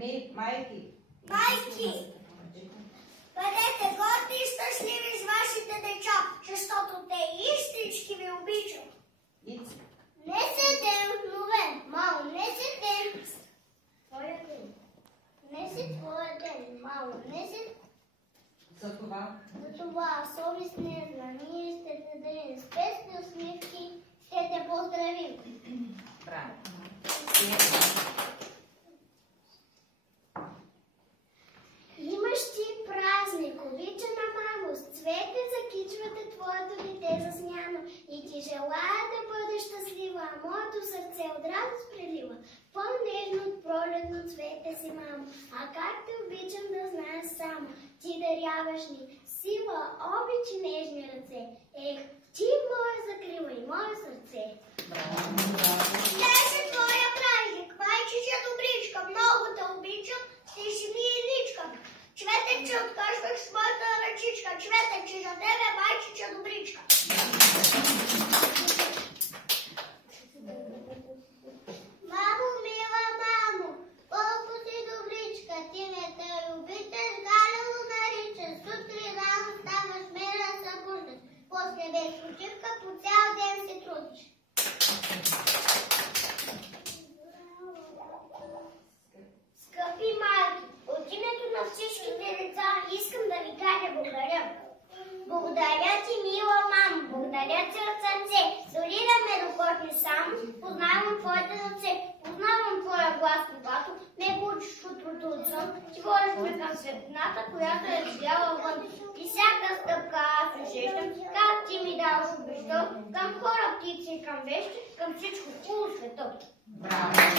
Майки! Бъдете горди и щастливи с вашите деца, защото те истински ви обичат. Не се ден, мамо, не се ден. Твоя ден. Не си твоя ден, мамо, не си... За това съвестни знания ще те дадем с песни усмивки, ще те поздравим. Браво! Имаш ти празник, обичана мамо, с цвете закичвате твоето дете засняно и ти желая да бъдеш щастлива, а моето сърце от радост прелива. По-нежно от пролетно цвете си, мамо, а как те обичам да знаеш само. Ти даряваш ни сила, обич и нежни ръце. Ех, ти моя закрила и мое сърце. Днес е твоя празник, майчича добричка, много те обичам, ти си ми и личка. Цветече откажвах с моята ръчичка, цветече за тебе, майчича добричка. Мамо, мила мамо, колко си добричка, ти ме те любител, Галево наричаш, сутрин рано ставаш, мене събуждаш, после без почивка по цял ден се трудиш. Скъпи майки, от името на всичките деца искам да ви кажа благодаря. Благодаря ти, мила мамо, благодаря ти от сърце. Дори да ме докосне сам, познавам твоите ръце, познавам твоя глас, когато ме учиш утрото от сън. Ти водиш ме към светлината, която е изляла вън. И всяка стъпка аз усещам, как ти ми даваш обещал, към хора, птици и към вещи, към всичко хубаво света. Браво!